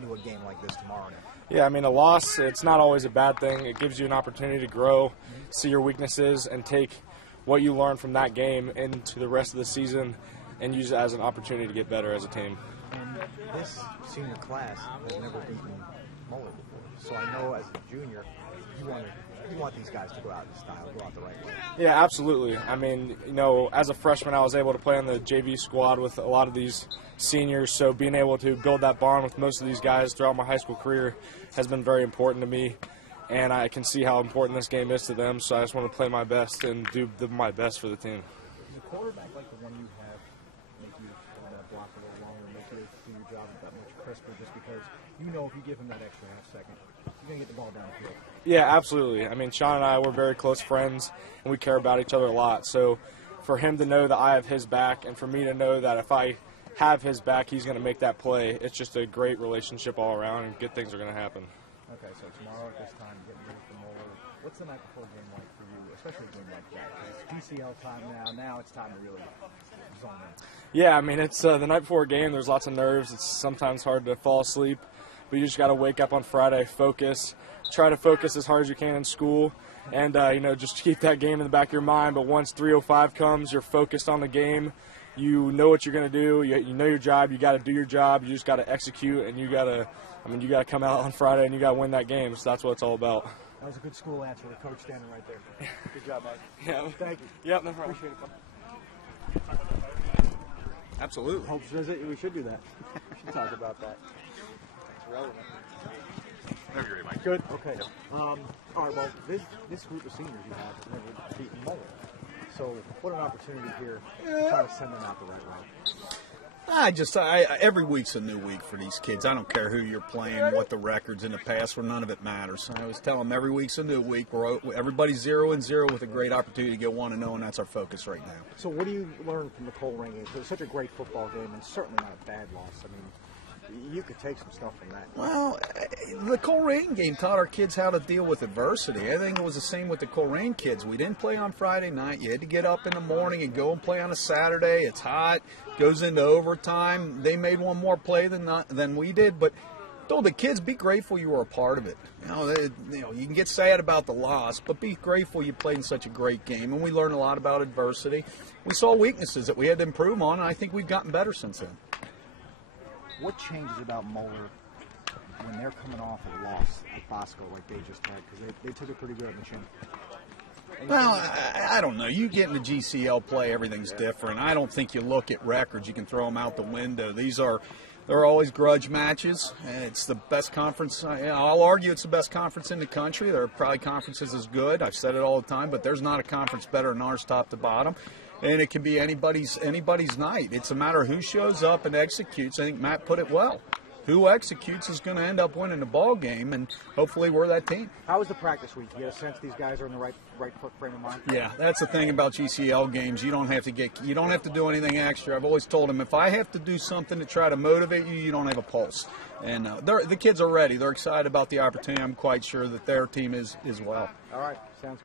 into a game like this tomorrow night? Yeah, I mean, a loss, it's not always a bad thing. It gives you an opportunity to grow, see your weaknesses, and take what you learn from that game into the rest of the season and use it as an opportunity to get better as a team. And this senior class has never beaten Moeller before. So I know as a junior, you want these guys to go out in style, go out the right way. Yeah, absolutely. I mean, you know, as a freshman, I was able to play on the JV squad with a lot of these seniors, so being able to build that bond with most of these guys throughout my high school career has been very important to me, and I can see how important this game is to them, so I just want to play my best and do my best for the team. The quarterback like the one you have make you block a little longer, make you do your job that much crisper, just because you know if you give him that extra half second, you're going to get the ball downfield. Yeah, absolutely. I mean, Sean and I, we're very close friends, and we care about each other a lot. So for him to know that I have his back, and for me to know that if I have his back, he's going to make that play, it's just a great relationship all around, and good things are going to happen. Okay, so tomorrow at this time, getting ready for Moeller. What's the night before game like for you, especially a game like that? It's GCL time now. Now it's time to really zone in. Yeah, I mean, it's the night before a game. There's lots of nerves. It's sometimes hard to fall asleep. But you just got to wake up on Friday, focus, try to focus as hard as you can in school, and, you know, just keep that game in the back of your mind. But once 3:05 comes, you're focused on the game. You know what you're going to do. You know your job. You got to do your job. You just got to execute, and you got to come out on Friday, and you got to win that game. So that's what it's all about. That was a good school answer. The coach standing right there. Good job, Mike. Yeah. Thank you. Yep, no problem. Appreciate it. Absolutely. Hope's visit. We should do that. We should talk about that. It's relevant. Whenever you're ready, Mike. Good. Okay. All right. Well, this group of seniors you have has never beaten Moeller. So what an opportunity here to try to send them out the right way. Every week's a new week for these kids. I don't care who you're playing, what the records in the past were, none of it matters. I always tell them every week's a new week. Everybody's 0-0 with a great opportunity to get 1-0, and that's our focus right now. So what do you learn from the Colerain game? It was such a great football game and certainly not a bad loss. I mean, you could take some stuff from that. Well, the Colerain game taught our kids how to deal with adversity. I think it was the same with the Colerain kids. We didn't play on Friday night. You had to get up in the morning and go and play on a Saturday. It's hot, goes into overtime. They made one more play than we did, but told the kids, be grateful you were a part of it. You can get sad about the loss, but be grateful you played in such a great game. And we learned a lot about adversity. We saw weaknesses that we had to improve on, and I think we've gotten better since then. What changes about Moeller when they're coming off a loss at Bosco like they just had? Because they took it pretty good on the chin. Well, I don't know. You get into GCL play, everything's different. I don't think you look at records. You can throw them out the window. They're always grudge matches. It's the best conference. I'll argue it's the best conference in the country. There are probably conferences as good. I've said it all the time, but there's not a conference better than ours top to bottom. And it can be anybody's night. It's a matter of who shows up and executes. I think Matt put it well. Who executes is going to end up winning the ball game, and hopefully we're that team. How was the practice week? You get a sense these guys are in the right frame of mind? Yeah, that's the thing about GCL games. You don't have to do anything extra. I've always told them, if I have to do something to try to motivate you, you don't have a pulse. And the kids are ready. They're excited about the opportunity. I'm quite sure that their team is as well. All right, sounds good.